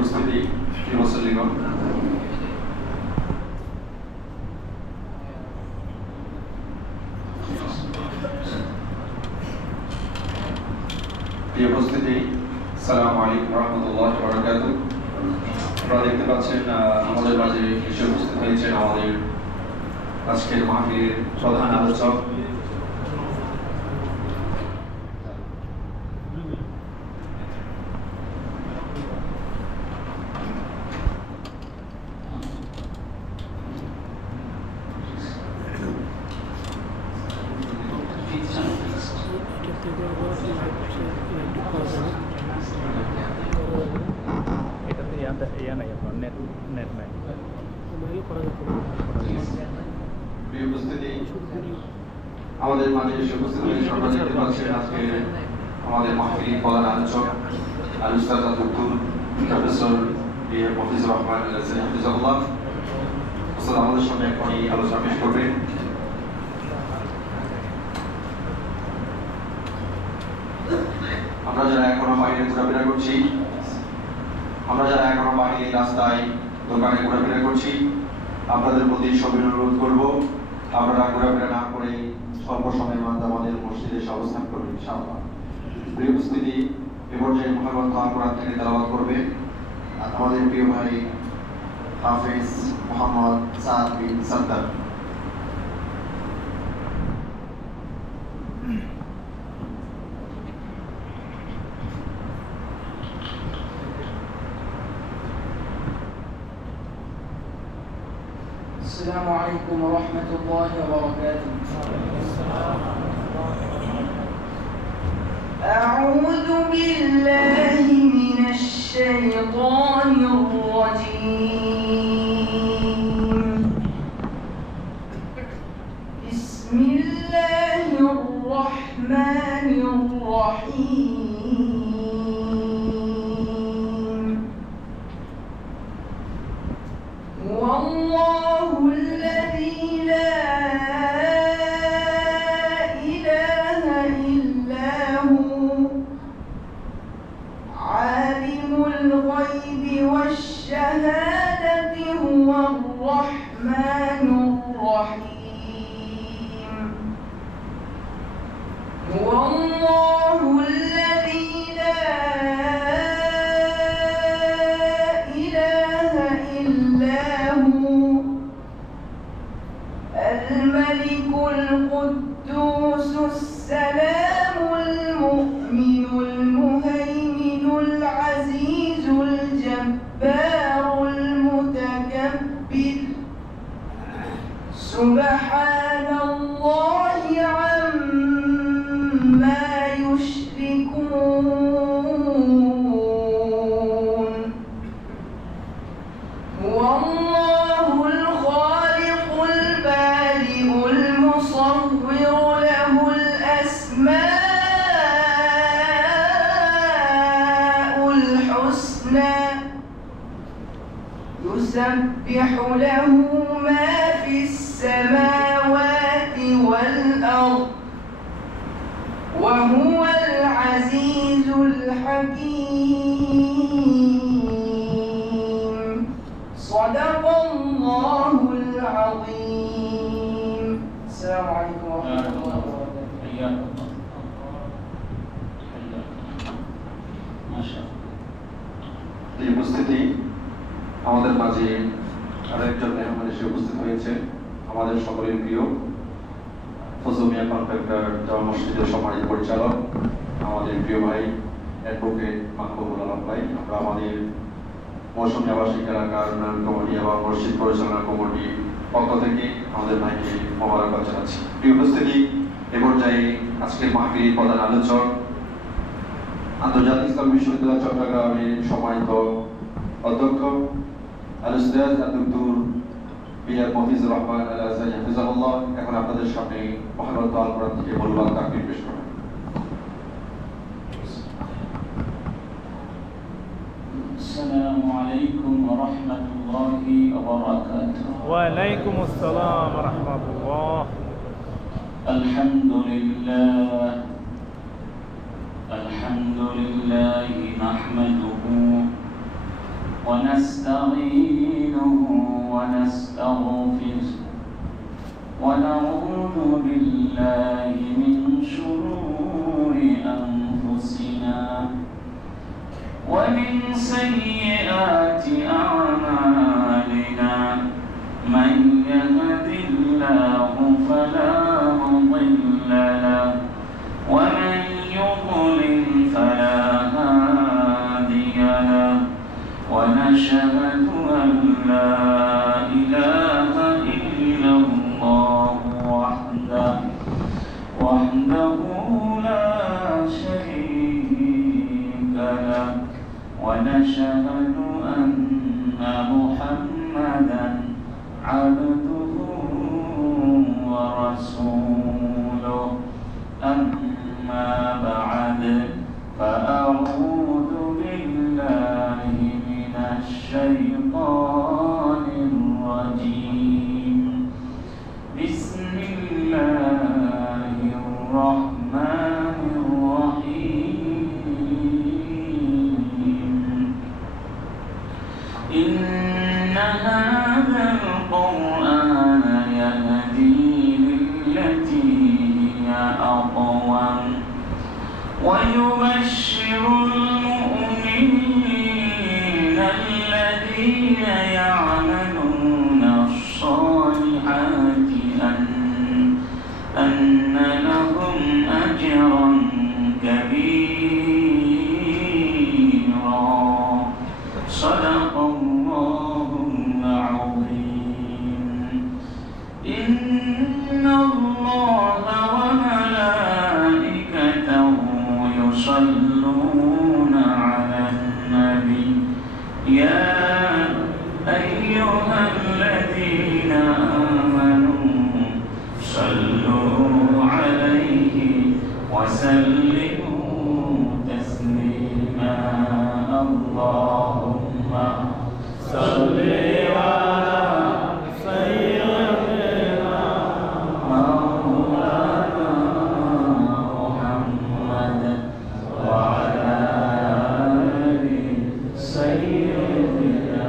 উপস্থিতি মুসল্লিগণ, উপস্থিতি আসসালামু আলাইকুম ওয়া রাহমাতুল্লাহি ওয়া বারাকাতুহু। আপনারা দেখতে পাচ্ছেন আমাদের মাঝে এসে উপস্থিত হয়েছেন আমাদের আজকের মাহফিলের প্রধান আলোচক আমাদের মাঝে এসে উপস্থিত হয়েছেন আপনারা দেখতে পাচ্ছেন আজকে আমাদের মাহফিলের প্রধান আলোচক আল উস্তাদ doctor professor BM Mafizur Rahman Al-Azhari হাফিজাহুল্লাহ। উস্তাদ আমাদের সামনে এখন এই আলোচনা পেশ করবেন। আমরা যারা এখনো বাইরে ঘোরাফেরা করছি, আমরা যারা এখনো বাইরে রাস্তায় দোকানে ঘোরাফেরা করছি, আপনাদের প্রতি সবিনয় অনুরোধ করব আপনারা ঘোরাফেরা না করে স্বল্প সময়ের মধ্যে আমাদের মসজিদে এসে অবস্থান করবেন ইনশাআল্লাহ। প্রিয় উপস্থিতি, এ পর্যায়ে মহাগ্রন্থ আল কোরআন থেকে তেলাওয়াত করবে আমাদের প্রিয় ভাই হাফেজ মোহাম্মদ সাদ বিন সাদ্দার। السلام عليكم ورحمة الله وبركاته. أعوذ بالله من الشيطان الرجيم. بسم الله الرحمن الرحيم. والله الذي لا إله إلا هو عالم الغيب والشهادة هو الرحمن الرحيم. والله الذي لا إله إلا هو الملك القدوس السلام المؤمن المهيمن العزيز الجبار المتكبر سبحان الله عما يشركون. والله الخالق البارئ المصور له الأسماء الحسنى يسبح له ما في السماوات والأرض وهو العزيز الحكيم. صدق الله العظيم. السلام عليكم ورحمة الله وبركاته. এই উপস্থিতি আমাদের মাঝে আরেকজন মেহমান এসে উপস্থিত হয়েছে আমাদের সকলের প্রিয় ফজল মিয়া কন্ট্রাক্টর জামা মসজিদের সম্মানিত পরিচালক আমাদের প্রিয় ভাই অ্যাডভোকেট মাহবুবুল আলম ভাই। আমরা আমাদের মৌসুমী আবাসিক এলাকার উন্নয়ন কমিটি এবং মসজিদ পরিচালনা কমিটির পক্ষ থেকে আমাদের ভাইকে মোবারকবাদ জানাচ্ছি। প্রিয় উপস্থিতি, এ পর্যায়ে আজকের মাহফিলের প্রধান আলোচক আন্তর্জাতিক ইসলাম বিশ্ববিদ্যালয় চট্টগ্রামের সম্মানিত অধ্যক্ষ আল উস্তাদ ডক্টর বিএম মফিজুর রহমান আল-আজহারি হাফিজাহুল্লাহ এখন আপনাদের সামনে মহাগ্রন্থ আল কোরআন থেকে মূল্যবান তাকরীর পেশ করবেন। السلام عليكم ورحمة الله وبركاته. وعليكم السلام ورحمة الله. الحمد لله نحمده ونستعينه ونستغفره ونعوذ بالله من شرور أنفسنا ومن سيئات أعمالنا من يهد الله فلا مضل له ومن يضلل فلا هادي له ونشهد أن لا إله إلا الله وحده لا شريك له ونشهد أن محمدا عبده ورسوله أما بعد فأعوذ بالله من الشيطان الرجيم بسم الله الرحمن الرحيم إن هذا القرآن يهدي للتي هي أقوم ويبشر المؤمنين الذين يعملون الصالحات أن لهم أجرا كبيرا صدق الله العظيم إن الله وملائكته يصلون على النبي يا أيها الذين آمنوا صلوا عليه وسلموا تسليما اللهم صل على سيدنا مولانا محمد وعلى آل سيدنا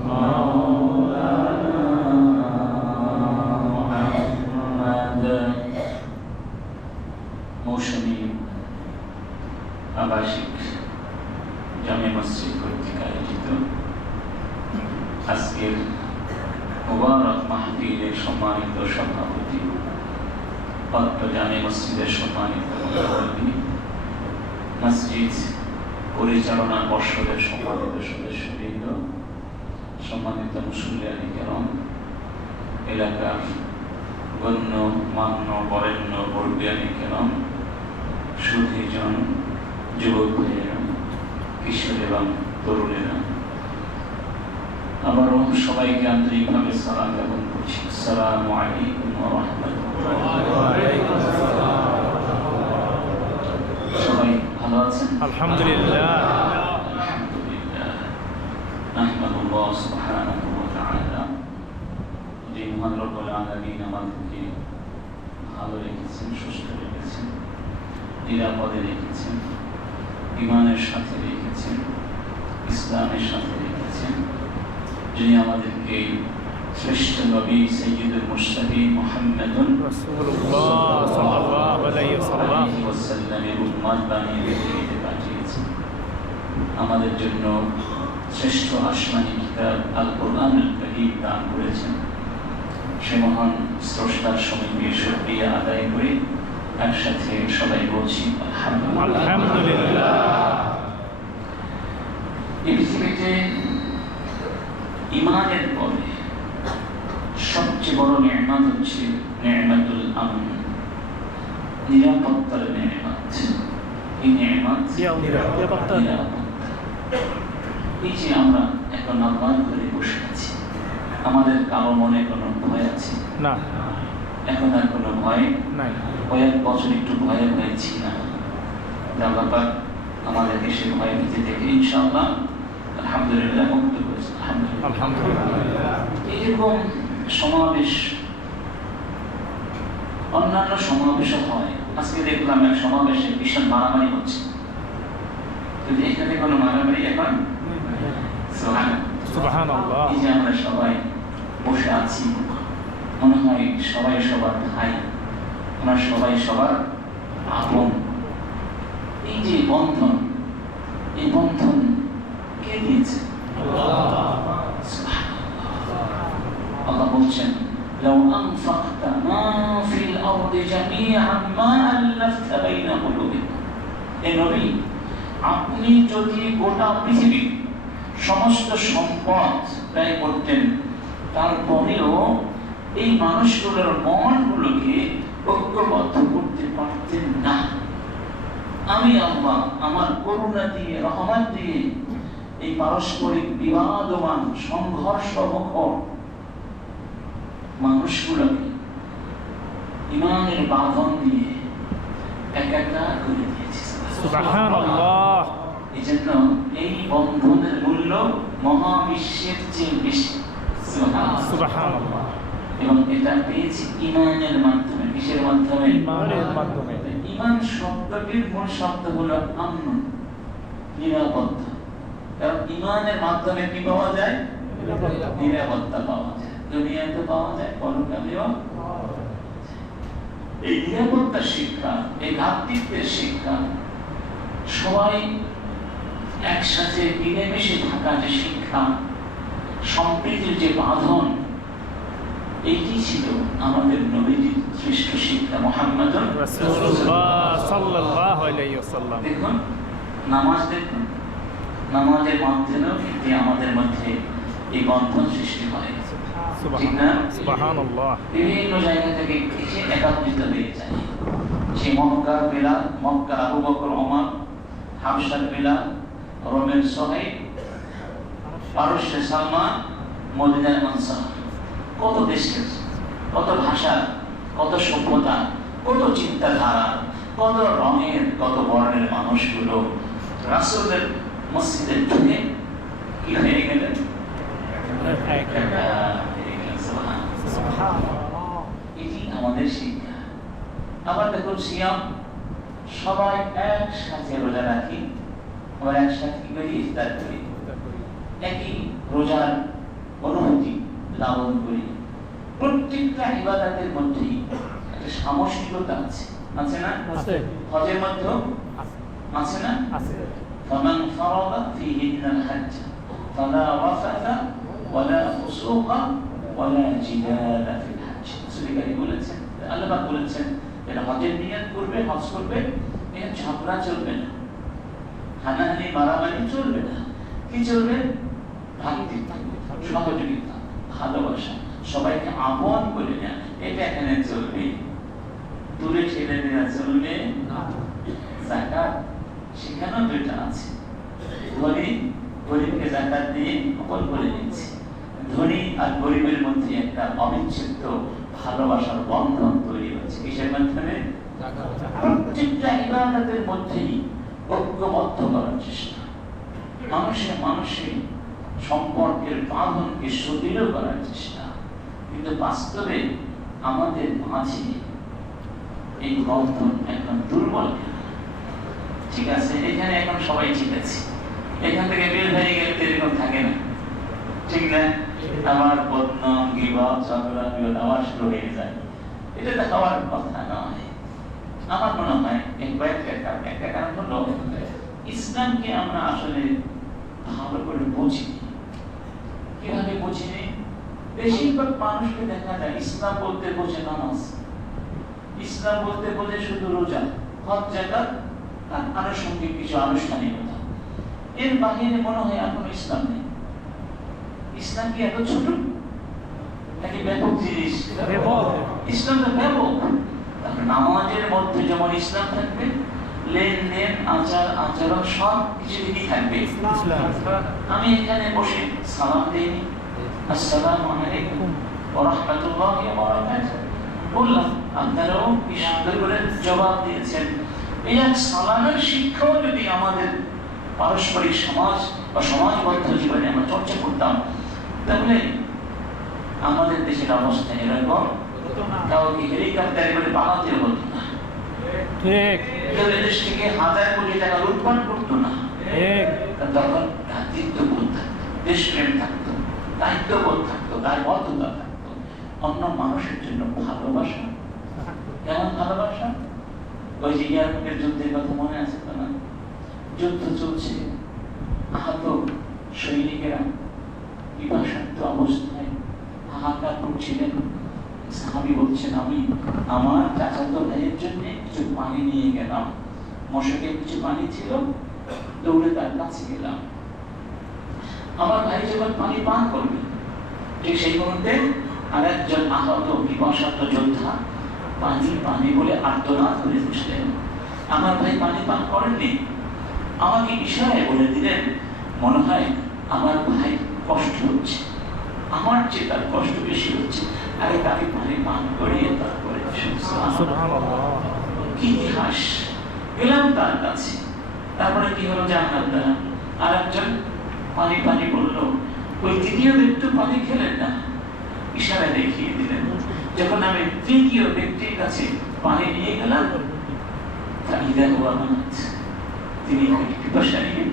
مولانا محمد মৌসুমী আবাসিক জামে মসজিদ কর্তৃক আয়োজিত আজকের মুবারক মাহফিলের সম্মানিত সভাপতি অত্র জামে মসজিদের সম্মানিত মুতাওয়াল্লি মসজিদ পরিচালনা পর্ষদের সম্মানিত সদস্যবৃন্দ সম্মানিত মুসল্লিয়ানি কেরাম এলাকার গণ্য মান্য বরেণ্য বর্গিয়ানি কেরাম সুধীজন যুবক ভাইয়েরা কিশোর এবং তরুণেরা আবারও সবাইকে আন্তরিকভাবে সালাম জ্ঞাপন করছি আসসালামু আলাইকুম ওয়া রাহমাতুল্লাহ সবাই ভালো আছেন আলহামদুলিল্লাহ আলহামদুলিল্লাহ নাহমাদুল্লাহ সুবহানাহু ওয়া তাআলা যে মহান রব্বুল আলামিন আমাদেরকে ভালো রেখেছেন সুস্থ রেখেছেন নিরাপদে রেখেছেন ঈমানের সাথে রেখেছেন ইসলামের সাথে রেখেছেন যিনি আমাদেরকে শ্রেষ্ঠ নবী সাইয়্যিদুল মুরসালিন মুহাম্মাদুর রাসূলুল্লাহ সাল্লাল্লাহু আলাইহি ওয়াসাল্লামের উম্মত বানিয়ে পৃথিবীতে পাঠিয়েছেন আমাদের জন্য শ্রেষ্ঠ আসমানী কিতাব আল কোরআনুল কারীম দান করেছেন সে মহান স্রষ্টার সমীপে শুকরিয়া আদায় করে একসাথে সবাই বলছি আলহামদুলিল্লাহ এই পৃথিবীতে ঈমানের পরে সবচেয়ে বড় নিয়ামত হচ্ছে নিয়ামতুল আমন নিরাপত্তার নিয়ামত এই নিয়ামত নিরাপত্তা এই যে আমরা এখন নরমাল করে বসে আছি আমাদের কারো মনে কোনো ভয় আছে না এখন আর কোনো ভয় নাই কয়েক বছর একটু ভয়ে হয়েছি না আল্লাহ পাক আমাদের দেশের ভয় ভীতি থেকে ইনশাআল্লাহ আলহামদুলিল্লাহ মুক্ত করেছে আলহামদুলিল্লাহ এরকম সমাবেশ অন্যান্য সমাবেশও হয় আজকে দেখলাম এক সমাবেশে ভীষণ মারামারি হচ্ছে কিন্তু এখানে কোনো মারামারি এখন সুবহানাল্লাহ। এই যে আমরা সবাই বসে আছি, মনে হয় সবাই সবার ভাই, আমরা সবাই সবার আপন। এই যে বন্ধন, এই বন্ধন কে দিয়েছে? আল্লাহ বলছেন, لو أنفقت ما في الأرض جميعا ما ألفت بين قلوبهم। এ নবী, আপনি যদি গোটা পৃথিবীর সমস্ত সম্পদ ব্যয় করতেন, তারপরেও এই মানুষগুলোর মনগুলোকে ঐক্যবদ্ধ করতে পারতেন না। আমি আল্লাহ আমার করুণা দিয়ে, রহমত দিয়ে এই পারস্পরিক বিবাদমান সংঘর্ষমুখর মানুষগুলোকে ইমানের বাঁধন দিয়ে একাটা করে দিয়েছি। সুবহানাল্লাহ। এই জন্য এই বন্ধনের মূল্য মহাবিশ্বের চেয়ে বেশি। সুবহানাল্লাহ। এবং এটা পেয়েছি ইমানের মাধ্যমে। কিসের মাধ্যমে? ইমানের মাধ্যমে। ইমান শব্দটির মূল শব্দ হলো আমন, নিরাপত্তা। কারণ ইমানের মাধ্যমে কি পাওয়া যায়? নিরাপত্তা পাওয়া যায়। দুনিয়াতে পাওয়া যায়, পরকালেও। এই নিরাপত্তার শিক্ষা, এই ভ্রাতৃত্বের শিক্ষা, সবাই একসাথে মিলেমিশে থাকা যে শিক্ষা, সম্প্রীতির যে বাঁধন, এইটি ছিল আমাদের নবীজির শ্রেষ্ঠ শিক্ষা, মুহাম্মাদুর রাসূলুল্লাহ সাল্লাল্লাহু আলাইহি ওয়াসাল্লাম। দেখুন নামাজ, দেখুন নামাজের মাধ্যমেও কিন্তু আমাদের মধ্যে এই বন্ধন সৃষ্টি হয়, ঠিক না? সুবহানাল্লাহ। বিভিন্ন জায়গা থেকে এসে একত্রিত হয়ে যায়। সে মক্কার বেলাল, মক্কার আবু বকর ওমর, হাবশার বেলাল, রোমের সোহাইব, পারস্যের সালমান, মদিনার আনসার। কত দেশের, কত ভাষা, কত সভ্যতা, কত চিন্তাধারা, কত রঙের, কত বর্ণের মানুষগুলো রাসূলের মসজিদে ঢুকে কি হয়ে গেলেন? এটি আমাদের শিক্ষা। আবার দেখুন সিয়াম, সবাই একসাথে রোজা রাখি, আবার একসাথে কি করি? ইফতার করি। একই রোজার অনুভূতি লালন করি। প্রত্যেকটা ইবাদতের মধ্যেই একটা সামষ্টিকতা আছে, আছে না? আছে। হজের মধ্যেও আছে না? আছে। فمن فرض فيهن الحج فلا رفث ولا فسوق ولا جدال في الحج। সুবিকারী বলেছেন, আল্লাহ পাক বলেছেন, যারা হজের নিয়ত করবে, হজ করবে, এর ঝগড়া চলবে না, হানাহানি মারামারি চলবে না। কি চলবে? ভ্রাতৃত্ব, সহযোগিতা, ভালোবাসা, সবাইকে আপন করে নেওয়া, এটা এখানে চলবে। দূরে ঠেলে দেওয়া চলবে না। যাকাত, সেখানেও দুইটা আছে। ধনী গরিবকে যাকাত দিয়ে আপন করে নিচ্ছে। ধনী আর গরিবের মধ্যে একটা অবিচ্ছেদ্য ভালোবাসার বন্ধন তৈরি হচ্ছে। কিসের মাধ্যমে? প্রত্যেকটা ইবাদতের মধ্যেই ঐক্যবদ্ধ করার চেষ্টা, মানুষে মানুষে সম্পর্কের বাঁধনকে সুদৃঢ় করার চেষ্টা। কিন্তু বাস্তবে আমাদের মাঝে এই বন্ধন এখন দুর্বল। ঠিক আছে, এখানে এখন সবাই ঠিক আছে, এখান থেকে বের হয়ে গেলে এরকম থাকে না, ঠিক না? আমার বদনাম, গীবত, ঝগড়া বিবাদ আবার শুরু হয়ে যায়। এটা তো হওয়ার কথা নয়। আমার মনে হয় একটা কারণ হলো ইসলামকে আমরা আসলে ভালো করে বুঝিনি। কিভাবে বুঝিনি? বেশিরভাগ মানুষকে দেখা যায় ইসলাম বলতে বোঝে নামাজ, ইসলাম বলতে বোঝে শুধু রোজা, হজ, যাকাত আর আনুষঙ্গিক কিছু আনুষ্ঠানিকতা। এর বাহিরে মনে হয় এখনো ইসলাম নেই। ইসলাম কি এত ছোট নাকি ব্যাপক জিনিস? ইসলাম তো ব্যাপক। নামাজের মধ্যে যেমন ইসলাম থাকবে, লেনদেন, আচার আচরণ সব কিছু দিকেই থাকবে ইসলাম। আমি এখানে বসে সালাম দিইনি, আসসালামু আলাইকুম ওয়া রাহমাতুল্লাহি ওয়া বারাকাতুহু বললাম, আপনারাও কি সুন্দর করে জবাব দিয়েছেন। এই এক সালামের শিক্ষাও যদি আমাদের পারস্পরিক সমাজ বা সমাজবদ্ধ জীবনে আমরা চর্চা করতাম, তাহলে আমাদের দেশের অবস্থা এরকম কাউকে হেলিকপ্টারে করে পালাতে হতো না, ঠিক। দেশ থেকে হাজার কোটি টাকা লুটপাট করতো না। ঠিক। তখন ভ্রাতৃত্ববোধ থাকতো, দেশপ্রেম থাকতো। দায়িত্ববোধ থাকতো, দায়বদ্ধতা থাকতো, অন্য মানুষের জন্য ভালোবাসা। কেমন ভালোবাসা? ওই যে ইয়ারমুকের যুদ্ধের কথা মনে আছে তো না? যুদ্ধ চলছে, আহত সৈনিকেরা বিপাশাক্ত অবস্থায় হাহাকার করছিলেন। সাহাবী বলছেন, আমি আমার চাচাতো ভাইয়ের জন্য কিছু পানি নিয়ে গেলাম, মশকে কিছু পানি ছিল, দৌড়ে তার কাছে গেলাম। আমার ভাই যখন পানি পান করবে, ঠিক সেই মুহূর্তে আর একজন আহত বিপাশাক্ত যোদ্ধা পানি পানি বলে আর্তনাদ করে বসলেন। আমার ভাই পানি পান করেননি, আমাকে ইশারায় বলে দিলেন, মনে হয় আমার ভাই কষ্ট হচ্ছে, আমার চেয়ে তার কষ্ট বেশি হচ্ছে, আগে তাকে পানি পান করিয়ে তারপরে। সুবহানাল্লাহ। কি ইতিহাস! গেলাম তার কাছে, তারপরে কি হলো জানলাম না। আর একজন পানি পানি বলল, ওই দ্বিতীয় ব্যক্তি পানি খেলেন না, ইশারা দেখিয়ে দিলেন। যখন আমি তৃতীয় ব্যক্তির কাছে পানি নিয়ে গেলাম, তিনি পিপাসা নিয়ে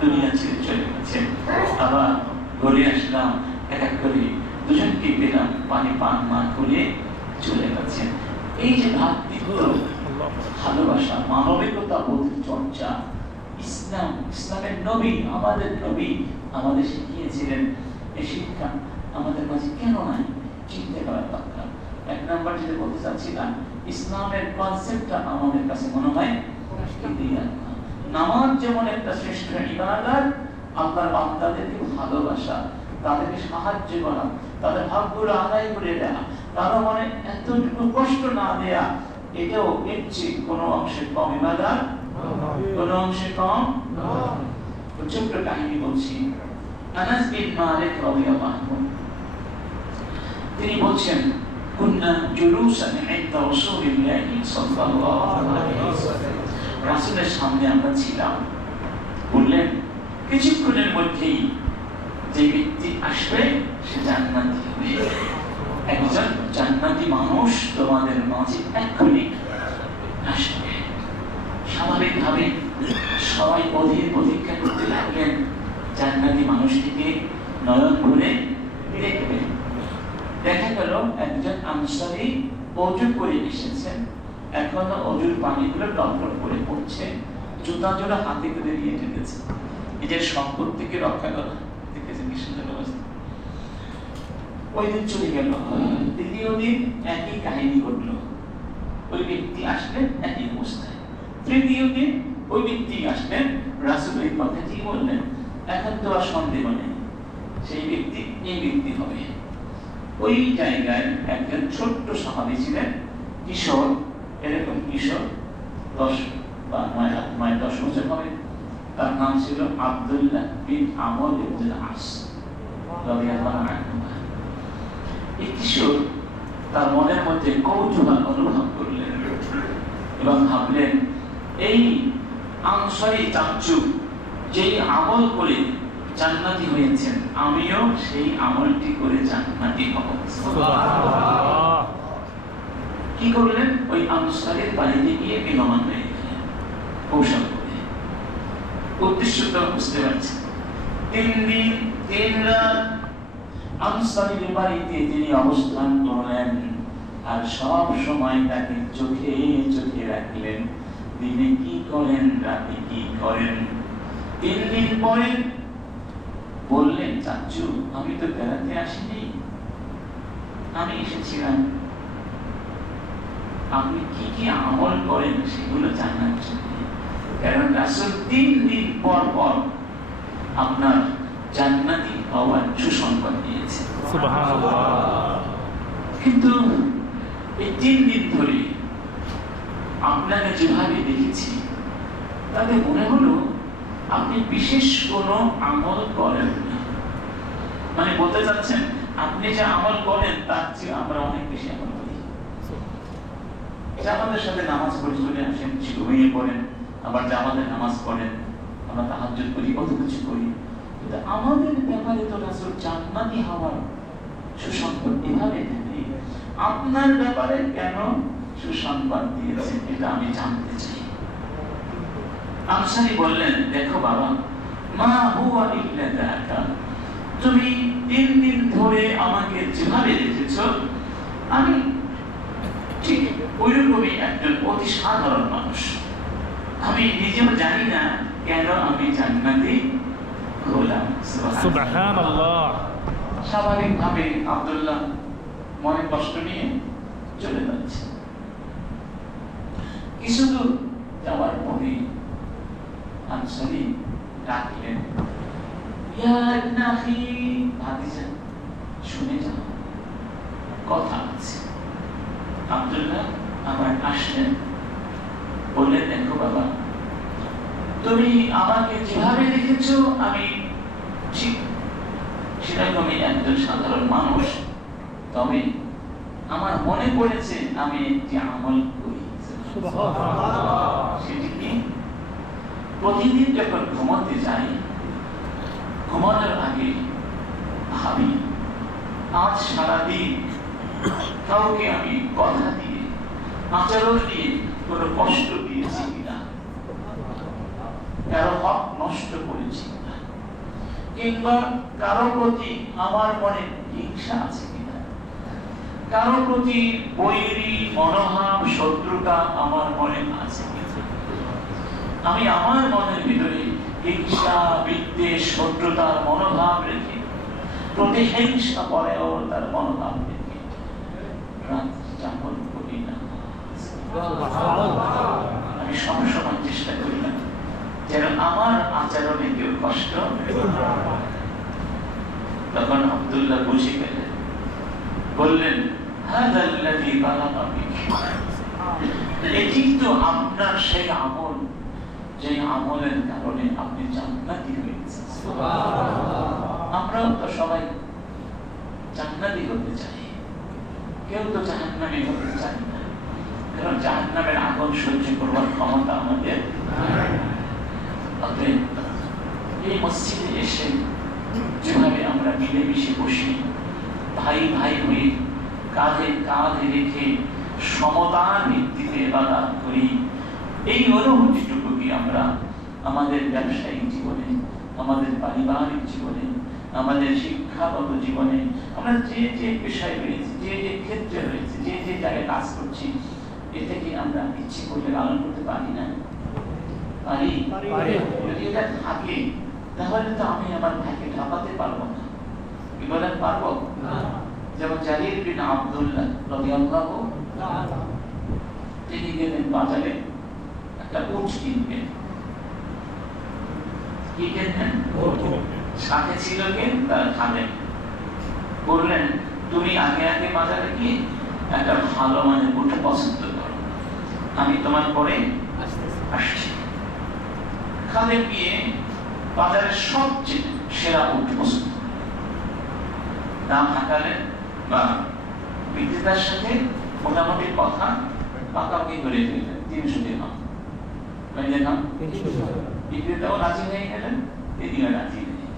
দুনিয়া ছেড়ে চলে গেছেন। আবার ঘুরে আসলাম, এক এক করে দুজনকে পেলাম, পানি পান না করে চলে গেছেন। এই যে ভ্রাতৃত্ব, ভালোবাসা, মানবিকতা বোধের চর্চা, ইসলামের নবী, আমাদের নবী আমাদের শিখিয়েছিলেন। এই শিক্ষা আমাদের মাঝে কেন নাই চিন্তা করা দরকার। এক নাম্বার যেটা বলতে চাচ্ছিলাম, ইসলামের কনসেপ্টটা আমাদের কাছে মনে হয় নামাজ যেমন একটা শ্রেষ্ঠ ইবাদত, আল্লাহর বান্দাদেরকে ভালোবাসা, তাদেরকে সাহায্য করা, তাদের হকগুলো আদায় করে দেওয়া, তারা মানে এতটুকু কষ্ট না দেয়া, এটাও এর চেয়ে কোনো অংশে কম ইবাদত, কোনো অংশে কম। ছোট্ট কাহিনী বলছি। আনাস বিন মালিক রাদিয়াল্লাহু আনহু তিনি বলছেন, কুননা জুলুসান ইনদা রাসূলিল্লাহি সাল্লাল্লাহু আলাইহি ওয়াসাল্লাম, রাসূলের সামনে আমরা ছিলাম। বললেন, কিছুক্ষণের মধ্যেই যে ব্যক্তি আসবে সে জান্নাতি হবে। একজন জান্নাতি মানুষ তোমাদের মাঝে এক্ষুনি আসবে। স্বাভাবিকভাবে সবাই অধীর প্রতীক্ষা করতে লাগলেন, জান্নাতি মানুষটিকে নয়ন ভরে দেখবে। দেখা গেল একজন আনসারী অজু করে এসেছেন, এখনো অজুর পানিগুলো টলটল করে পড়ছে, জুতা জোড়া হাতে করে নিয়ে যেতেছে, নিজের সম্পদ থেকে রক্ষা করা। দেখেছেন কি সুন্দর অবস্থা। ওই দিন চলে গেল, দ্বিতীয় দিন একই কাহিনী ঘটলো, ওই ব্যক্তি আসলেন একই অবস্থায়। তৃতীয় দিন ওই ব্যক্তি আসলেন, রাসূলের কথাটি বললেন, এখন তো আর সন্দেহ নেই সেই ব্যক্তি এই ব্যক্তি হবে। ওই জায়গায় একজন ছোট্ট সাহাবী ছিলেন, কিশোর, এরকম কিশোর 10 বছর হবে, তার নাম ছিল আব্দুল্লাহ বিন আমর ইবনে আস রাদিয়াল্লাহু আনহু। এই কিশোর তার মনের মধ্যে কৌতূহল অনুভব করলেন এবং ভাবলেন, এই আনসারী চাচু যেই আমল করে জান্নাতি হয়েছেন, আমিও সেই আমলটি করে জান্নাতি হব। সুবহানাল্লাহ। কি করলেন? ওই আনসারীর বাড়িতে গিয়ে বিমান হয়ে গেলেন কৌশল করে। উদ্দেশ্যটা বুঝতে পারছেন। 3 দিন 3 রাত আনসারীর বাড়িতে তিনি অবস্থান করলেন, আর সব সময় তাকে চোখে চোখে রাখলেন, দিনে কি করেন, রাতে কি করেন। 3 দিন পরে বললেন, চাচু আমি তো বেড়াতে আসিনি, আমি এসেছিলাম আপনি কি কি আমল করেন সেগুলো জানার জন্য। কারণ রাসূল 3 দিন পর পর আপনার জান্নাতি হওয়ার সুসংবাদ দিয়েছে। সুবহানাল্লাহ। কিন্তু এই 3 দিন ধরে আপনাকে যেভাবে দেখেছি, তাতে মনে হলো আপনি বিশেষ কোনো আমল করেন না। মানে বলতে চাচ্ছেন, আপনি যে আমল করেন তার চেয়ে আমরা অনেক বেশি আমল করি। জামাতের সাথে নামাজ পড়ে চলে আসেন, ঘুমিয়ে পড়েন, আবার জামাতের নামাজ পড়েন, আমরা তাহাজ্জুদ করি, কত কিছু করি, কিন্তু আমাদের ব্যাপারে তো রাসূল জান্নাতি হওয়ার সুসংবাদ এভাবে দেননি। আপনার ব্যাপারে কেন সুসংবাদ দিয়েছেন এটা আমি জানতে চাই। আনসারী বললেন, দেখো বাবা, মা হুয়া ইল্লা যাকা, তুমি 3 দিন ধরে আমাকে যেভাবে দেখেছো আমি ঠিক ওইরকমই একজন অতি সাধারণ মানুষ। আমি নিজেও জানি না কেন আমি জান্নাতি হলাম। সুবহানাল্লাহ। স্বাভাবিকভাবে আব্দুল্লাহ মনে কষ্ট নিয়ে চলে যাচ্ছে। কিছু দূর যাওয়ার পরে আনসারী ডাকলেন, ইয়া ইবনে আখি, ভাতিজা শুনে যাও, কথা আছে। আব্দুল্লাহ আবার আসলেন, বললেন, দেখো বাবা, তুমি আমাকে যেভাবে দেখেছো আমি ঠিক সেরকমই একজন সাধারণ মানুষ, তবে আমার মনে পড়েছে আমি একটি আমল করি। সেটি কি? প্রতিদিন যখন ঘুমাতে যাই, ঘুমানোর আগে ভাবি আজ সারাদিন কাউকে আমি কথা দিয়ে, আচরণ দিয়ে কোনো কষ্ট দিয়েছি কিনা, কারো হক নষ্ট করেছি কিনা, কিংবা কারো প্রতি আমার মনে হিংসা আছে কিনা, কারো প্রতি বৈরী মনোভাব, শত্রুতা আমার মনে আছে কিনা। আমি আমার মনের ভিতরে হিংসা, বিদ্বেষ, শত্রুতার মনোভাব রেখে, প্রতিহিংসা পরায়ণতার মনোভাব রেখে রাত যাপন করি না। আমি সবসময় চেষ্টা করি না যেন আমার আচরণে কেউ কষ্ট। তখন আব্দুল্লাহ বুঝে গেলেন, বললেন, হাযাল্লাযী বালাগা বিক, এটি তো আপনার সেই আমল যে আমলের কারণে আপনি জান্নাতি হয়েছেন। আমরাও তো সবাই জান্নাতি হতে চাই, কেউ তো জাহান্নামী হতে চাই না, কারণ জাহান্নামের আগুন সহ্য করবার ক্ষমতা আমাদের। অতএব এই মসজিদে এসে যেভাবে আমরা মিলেমিশে বসি, ভাই ভাই হয়ে কাঁধে কাঁধ রেখে সমতার ভিত্তিতে ইবাদত করি, এই অনুভূতিটুকু কি আমরা আমাদের ব্যবসায়িক জীবনে, আমাদের পারিবারিক জীবনে, আমাদের শিক্ষাগত জীবনে, আমরা যে যে পেশায় রয়েছি, যে যে ক্ষেত্রে রয়েছে, যে যে জায়গায় কাজ করছি, এটা কি আমরা ইচ্ছে করলে পালন করতে পারি না? পারি? যদি এটা থাকে তাহলে তো আমি আমার ভাইকে ঢাকাতে পারবো না। কি বলেন, পারবো? যেমন জারির বিন আব্দুল্লাহ রাদিয়াল্লাহু তাআলা, তিনি গেলেন বাজারে একটা উট কিনবেন। কি কিনবেন? সাথে ছিল কে? তার খাদেম। বললেন, তুমি আগে আগে বাজারে গিয়ে একটা ভালো মানের উট পছন্দ করো, আমি তোমার পরে আসছি। খাদেম গিয়ে বাজারের সবচেয়ে সেরা উট পছন্দ, দাম হাঁকালেন বা বিক্রেতার সাথে মোটামুটি কথা পাকাপাকি করে দিলেন, 300 দিরহাম। বিক্রেতাও রাজি হয়ে গেলেন, এদিকে রাজি নেই।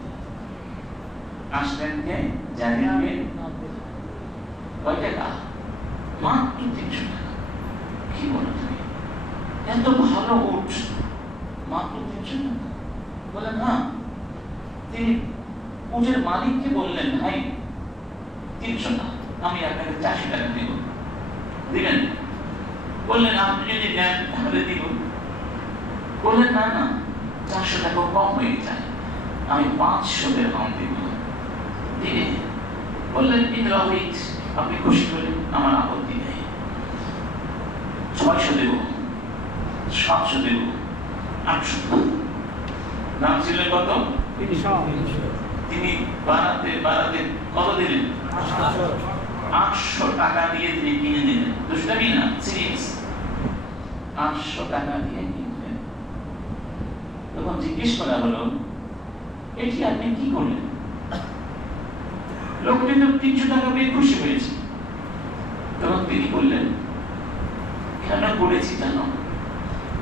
আসলেন কে? জারির বিন। কয় টাকা? মাত্র 300 টাকা। কি বলো তুমি, এত ভালো উট মাত্র 300 টাকা? বলেন না। তিনি উটের মালিককে বললেন, ভাই 300 টাকা, আমি আপনাকে 400 টাকা দেব, দিবেন? বললেন, আপনি যদি দেন তাহলে দিব। বললেন, না না, 400 টাকা কম হয়ে যায়, আমি 500 দিরহাম দিব। দিবে? বললেন, ইনরাউইট, আপনি খুশি হলেন, আমার আপত্তি নেই। 600 দেব, 700 দেব, 800 টাকা। দাম ছিল কত? তিনি বাড়াতে বাড়াতে কত দিলেন? 800 টাকা দিয়ে তিনি কিনে নিলেন। দুষ্টামি না, সিরিয়াস। 800 টাকা দিয়ে কিনলেন। তখন জিজ্ঞেস করা হলো, এটি আপনি কি করলেন? লোকটি তো 300 টাকা পেয়ে খুশি হয়েছে। তখন তিনি বললেন, কেন করেছি জানো?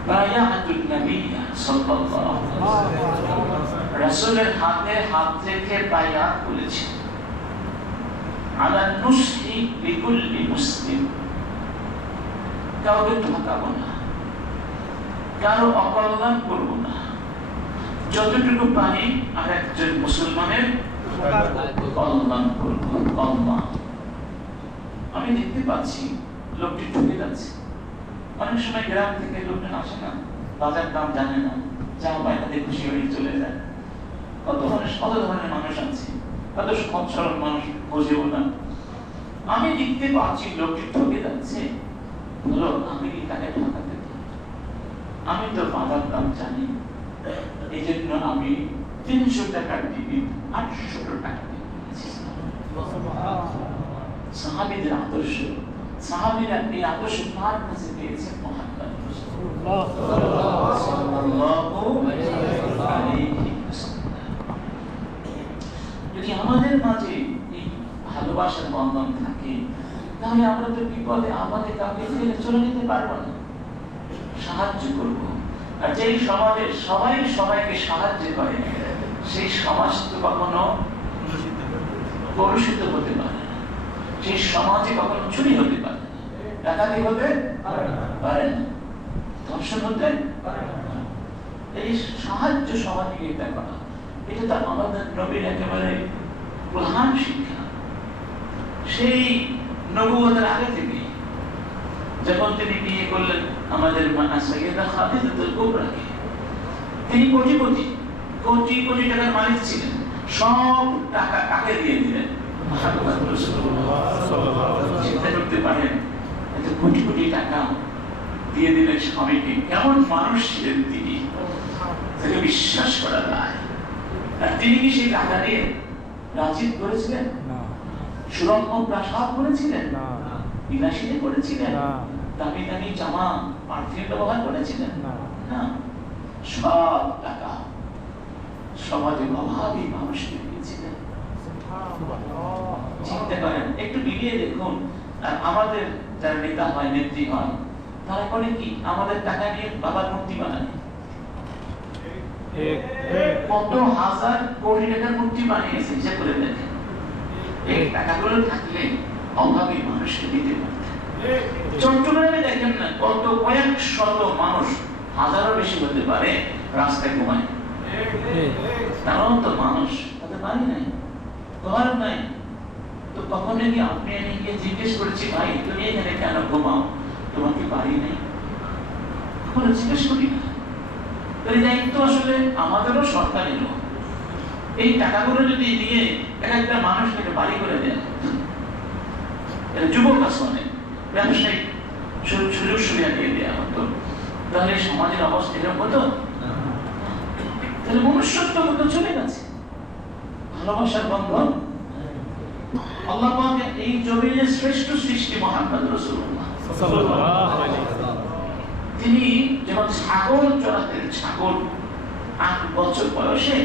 বায়াতুন নবী সাল্লাল্লাহু আলাইহি ওয়াসাল্লাম, রাসূলের হাতে হাত রেখে বায়াত করেছি। আলা নুসহি লিকুল্লি মুসলিম, কাউকে ঠকাবো না, কারো অকল্যাণ করবো না, যতটুকু পারি আর একজন মুসলমানের কল্যাণ করবো, কল্যাণ। আমি দেখতে পাচ্ছি লোকটি ঠকে যাচ্ছে। অনেক সময় গ্রাম থেকে লোকজন আসে না, বাজার দাম জানে না, যা বাইরে খুশি হয়ে চলে যায়। কত ধরনের মানুষ আছে, কত সহজ সরল মানুষ বোঝেও না। আমি দেখতে পাচ্ছি লোকটি ঠকে যাচ্ছে, বলো আমি কি তাকে ঠকাতে পারি? আমি তো বাজার দাম জানি, এই জন্য আমি 300 টাকার টিভি 800 টাকা দিয়ে কিনেছি। সাহাবীদের আদর্শ, সাহাবীরা এই আদর্শ কার কাছে পেয়েছে? মুহাম্মদ সাল্লাল্লাহু আলাইহি ওয়াসাল্লাম। যদি আমাদের মাঝে এই ভালোবাসার বন্ধন থাকে, তাহলে আমরা তো বিপদে আমাদের কাউকে ফেলে চলে যেতে পারবো না, সাহায্য করব। আর যেই সমাজে সবাই সবাইকে সাহায্য করে, সেই সমাজ তো কখনো কলুষিত হতে পারে না, সেই সমাজে কখনো চুরি হতে পারে না, ডাকাতি হতে পারে না, ধর্ষণ হতে পারে না। এই সাহায্য সহযোগিতা করা, এটা তো আমাদের নবীর একেবারে প্রধান শিক্ষা। সেই নবুয়তের আগে থেকে যখন তিনি বিয়ে করলেন আমাদের মা সাইয়্যিদা খাদিজাতুল কুবরাকে, তিনি কোটি কোটি টাকার মালিক ছিলেন। সব টাকা কাকে দিয়ে দিলেন? মুহাম্মদ রাসূলুল্লাহ সাল্লাল্লাহু আলাইহি ওয়াসাল্লাম। চিন্তা করতে পারেন, এত কোটি টাকা দিয়ে দিলেন স্বামীকে। কেমন মানুষ ছিলেন তিনি, তাকে বিশ্বাস করা যায়। আর তিনি কি সেই টাকা দিয়ে রাজীব করেছিলেন? সুরম্য প্রাসাদ করেছিলেন? বিলাসিতা করেছিলেন? দামি দামি জামা পারফিউম ব্যবহার করেছিলেন? না, সব টাকা সমাজে অভাবী মানুষকে দিয়েছিলেন। চিন্তা করেন, একটু মিলিয়ে দেখুন। আর আমাদের যারা নেতা হয়, নেত্রী হয়, তারা করে কি? আমাদের টাকা নিয়ে বাবার মূর্তি বানায়। কত হাজার কোটি টাকার মূর্তি বানিয়েছে, হিসাব করে দেখেন। এই টাকাগুলো থাকলে অভাবী মানুষকে দিতে পারতেন। চট্টগ্রামে দেখেন না, কত কয়েক শত মানুষ, হাজারও বেশি হতে পারে, রাস্তায় ঘুমায়। তারাও তো মানুষ, তাদের বাড়ি নাই, ঘর নাই। তো কখন কি আপনি গিয়ে জিজ্ঞেস করেছি, ভাই তুমি এখানে কেন ঘুমাও, তোমার কি বাড়ি নেই? কখনো জিজ্ঞেস করি না। এই দায়িত্ব আসলে আমাদেরও সরকারেরও। এই টাকাগুলো যদি দিয়ে একটা মানুষকে বাড়ি করে দেয়, এটা যুবক আসনে ব্যবসায়িক সুযোগ সুবিধা দিয়ে দেওয়া হতো, তাহলে সমাজের অবস্থা এরকম হতো? তাহলে মনুষ্যত্ব মতো চলে গেছে, ভালোবাসার বন্ধন। আল্লাহ পাক এই জমিনের শ্রেষ্ঠ সৃষ্টি মুহাম্মদ রাসূলুল্লাহ সাল্লাল্লাহু আলাইহি ওয়াসাল্লাম, তিনি যখন ছাগল চড়াতেন, ছাগল 8 বছর বয়সে,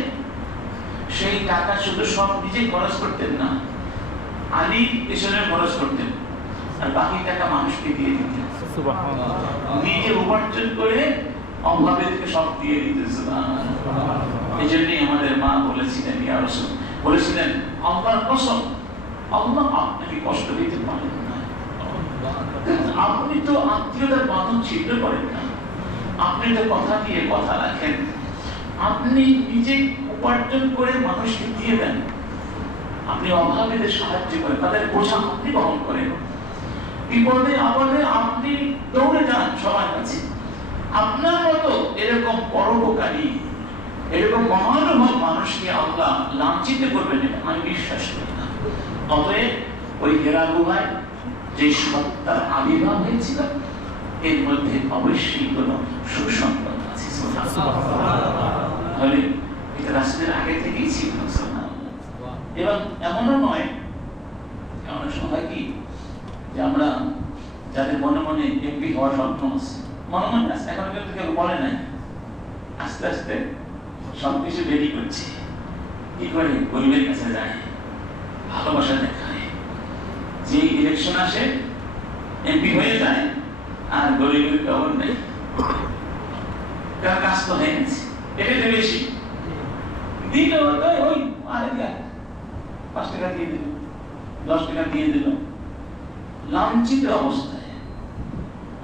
সেই টাকা শুধু সব নিজে খরচ করতেন না, আলী পেছনে খরচ করতেন, আর বাকি টাকা মানুষকে দিয়ে দিতেন। সুবহানাল্লাহ। নিজে উপার্জন করে অভাবীদেরকে সব দিয়ে দিতেন। সুবহানাল্লাহ। এই জন্যই আমাদের মা বলেছিলেন, ইয়া রাসূল বলেছিলেন, আল্লাহর কসম, আল্লাহ আপনাকে কষ্ট দিতে পারেন না। আপনি তো আত্মীয়তার বাঁধন ছিন্ন করেন না, আপনি তো কথা দিয়ে কথা রাখেন, আপনি নিজে উপার্জন করে মানুষকে দিয়ে দেন, আপনি অভাবীদের সাহায্য করেন, তাদের বোঝা আপনি বহন করেন, বিপদে আপদে আপনি দৌড়ে যান সবার কাছে। আপনার মতো এরকম পরোপকারী, এরকম মহানুভব মানুষকে আল্লাহ লাঞ্ছিত করবেন আমি বিশ্বাস করি না। অতএব ওই হেরা গুহায় যে সত্তার আবির্ভাব হয়েছিল, এর মধ্যে অবশ্যই কোনো সুসংবাদ আছে। তাহলে এটা রাসূলের আগে থেকেই ছিল। এবং এমনও নয়, এমন সময় কি যে আমরা যাদের মনে মনে এমপি হওয়ার স্বপ্ন আছে, মনে মনে আছে, এখন কিন্তু কেউ বলে নাই, আস্তে আস্তে সবকিছু রেডি করছে। কি করে? গরিবের কাছে যায়, ভালোবাসা দেখায়, যে ইলেকশন আসে এমপি হয়ে যায়, আর গরিবের খবর নেই, তার কাজ তো হয়ে গেছে, এটা বেশি দিল, ওই আরে 5 টাকা দিয়ে দিল, 10 টাকা দিয়ে দিল, লাঞ্ছিত অবস্থায়।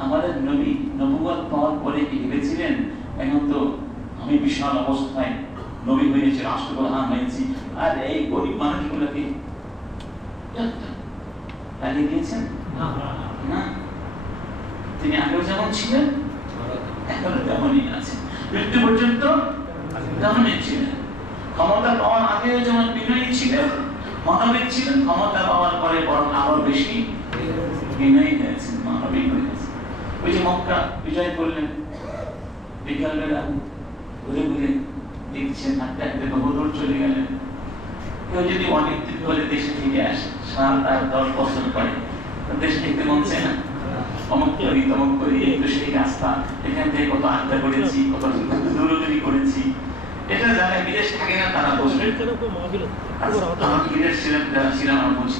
আমাদের নবী নবুয়ত পাওয়ার পরে কি ভেবেছিলেন এখন তো আমি বিশাল অবস্থায় নবী হয়েছি, রাষ্ট্রপ্রধান হয়েছি, আর এই গরিব মানুষগুলোকে তাড়িয়ে দিয়েছেন না। তিনি আগেও যেমন ছিলেন এখনো তেমনই আছেন, মৃত্যু পর্যন্ত তেমনই ছিলেন। ক্ষমতা পাওয়ার আগেও যেমন বিনয়ী ছিলেন, মানবিক ছিলেন, ক্ষমতা পাওয়ার পরে বরং আরো বেশি বিনয়ী হয়েছেন, মানবিক হয়েছেন। ওই যে মক্কা বিজয় করলেন, বিকালবেলা ঘুরে ঘুরে দেখছেন, হাঁটতে হাঁটতে বহুদূর চলে গেলেন। কেউ যদি অনেক দিন ধরে দেশে থেকে আসে, 7, 8, 10 বছর পরে, দেশে দেখতে মন চায় না? অমুক করি তমুক করি, এই তো সেই রাস্তা, এখান থেকে কত আড্ডা করেছি, কত দূরদূরি করেছি। এটা যারা বিদেশ থাকে না তারা বসবে। আমার বিদেশ ছিলেন, যারা ছিলাম আমরা বলছি।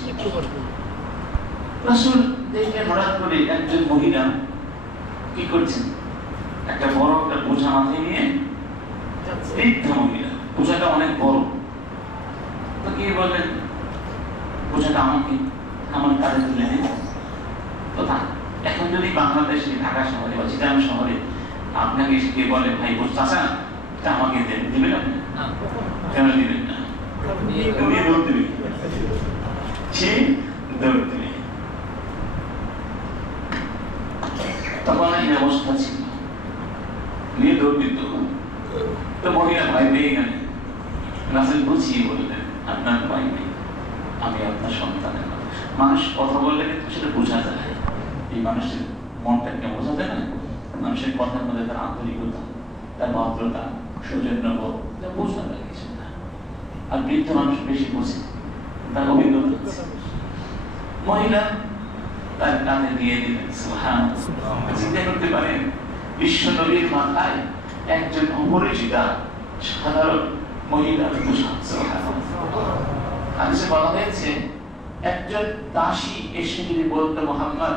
রাসূল দেখে হঠাৎ করে একজন মহিলা কি করছেন, একটা বড় একটা বোঝা মাথায় নিয়ে, বৃদ্ধা মহিলা, বোঝাটা অনেক বড়। তো কি বললেন, বোঝাটা আমাকে আমার কাঁধে তুলে দিন। তো এখন যদি বাংলাদেশে ঢাকা শহরে বা চিটাগাং শহরে আপনাকে এসে কে বলে, ভাই চাচা এটা আমাকে দেন, দিবেন আপনি? কেন দিবেন না? তুমি দৌড় দিবে, সে দৌড় দিবে। তখন এই অবস্থা ছিল, নিয়ে দৌড় দিত। তো মহিলা ভয় পেয়ে গেলেন। রাসূল বুঝিয়ে বললেন, আপনার ভয় নেই, আমি আপনার সন্তানের মানুষ। কথা বললে কিন্তু সেটা বোঝা যায়, এই মানুষের মনটাকে বোঝা যায় না। মানুষের কথার মধ্যে তার আন্তরিকতা, তার ভদ্রতা, সৌজন্যবোধ, এটা বোঝা যায় কিছু না। আর বৃদ্ধ মানুষ বেশি বোঝে, তার অভিজ্ঞতা আছে। মহিলা তার কাঁধে দিয়ে দিলেন। সুবহানাল্লাহ। চিন্তা করতে পারেন, বিশ্ব নবীর মাথায় একজন অপরিচিতা সাধারণ মহিলার পোশাক। হাদিসে বলা হয়েছে, একজন দাসী এসে যদি বলতো, মুহাম্মদ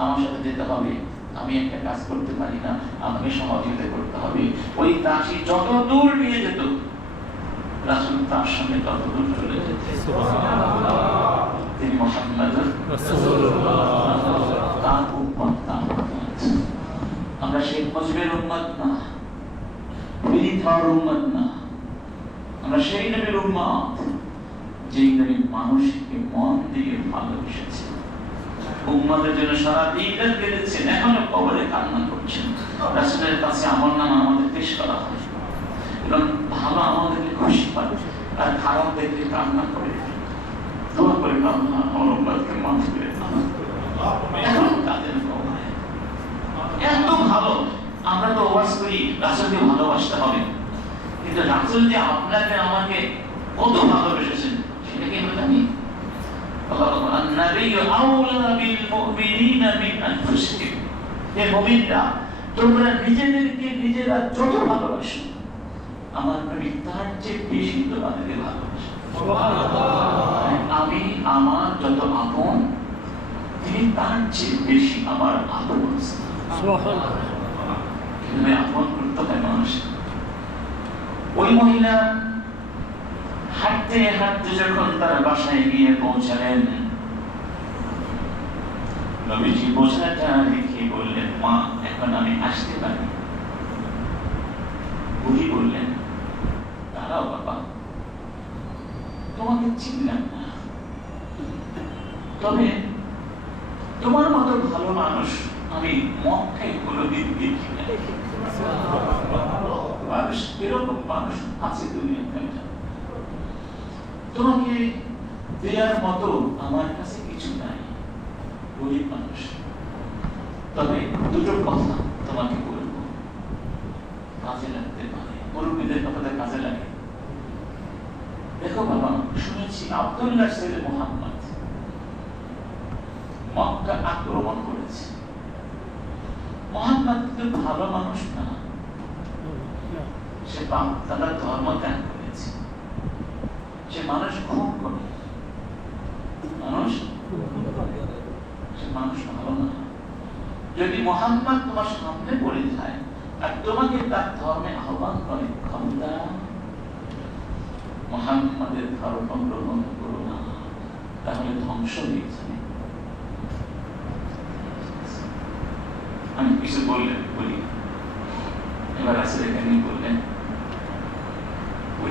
আমার সাথে যেতে হবে, আমি একটা কাজ করতে পারি না, আমাকে সহযোগিতা করতে হবে, ওই দাসী যত দূর নিয়ে যেত রাসূল তার সঙ্গে তত দূর চলে যেতেন। সুবহানাল্লাহ। তিনি মুহাম্মদ রাসূলুল্লাহ, তার উম্মত, তার উম্মত। আমরা শেখ মুজিবের উম্মত না, বিধার উম্মত না, আমরা সেই নবীর উম্মত যেই নবী মানুষকে মন দিয়ে ভালোবেসেছেন, উম্মতের জন্য সারা দিন রাত কেঁদেছেন, এখনো কবরে কান্না করছেন। রাসূলের কাছে আমলনামা আমাদের পেশ করা হয় এবং ভালো আমাদেরকে খুশি পায়, আর খারাপ দেখলে কান্না করে, দোয়া করে, আল্লাহ আমার উম্মতকে মাফ করে দাও। এখন তাদের কবরে এত ভালো। আমরা তো ওয়াজ করি রাসূলকে ভালোবাসতে হবে, কিন্তু রাসূল যে আপনাকে আমাকে কত ভালোবেসেছেন সেটা কি আমরা জানি? আল্লাহ বলেন, আন-নাবিয়্যু আওলা বিল মুমিনিনা মিন আনফুসিহিম। হে মুমিনরা, তোমরা নিজেদেরকে নিজেরা যত ভালোবাসো, আমার নবী তার চেয়ে বেশি তোমাদেরকে ভালোবাসেন। সুবহানাল্লাহ। আমি আমার যত আপন, তিনি তার চেয়ে বেশি আমার আপন। সুবহানাল্লাহ। কিভাবে আপন করতে হয় মানুষ। ওই মহিলা হাঁটতে হাঁটতে যখন তার বাসায় গিয়ে পৌঁছালেন, নবীজি বোঝাটা রেখে বললেন, মা এখন আমি আসতে পারি? বুড়ি বললেন, দাঁড়াও বাবা, তোমাকে চিনলাম না, তবে তোমার মতো ভালো মানুষ আমি মক্কায় কোনোদিন দেখি না। মানুষ এরকম মানুষ আছে দুনিয়াতে, তোমাকে দেওয়ার মতো আমার কাছে কিছু নাই, গরিব মানুষ। তবে দুটো কথা তোমাকে বলবো, কাজে লাগতে পারে, মুরব্বীদের কথাটা কাজে লাগে। দেখো বাবা, শুনেছি আব্দুল্লাহ ছেলে মুহাম্মদ মক্কা আক্রমণ করেছে। মুহাম্মদ কিন্তু ভালো মানুষ না, সে তারা ধর্ম ত্যাগ করেছে, সে মানুষ খুন করে, সে মানুষ ভালো না। যদি মুহাম্মদ তোমার সামনে পড়ে যায় আর তোমাকে তার ধর্মে আহ্বান করে, ক্ষমতা মুহাম্মাদের ধর্ম গ্রহণ করো না, তাহলে ধ্বংস হয়ে যাবে। আমি কিছু বলি, এবার রাসূল এখানে বললেন, ওই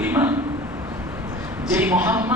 যেই মোহাম্মদ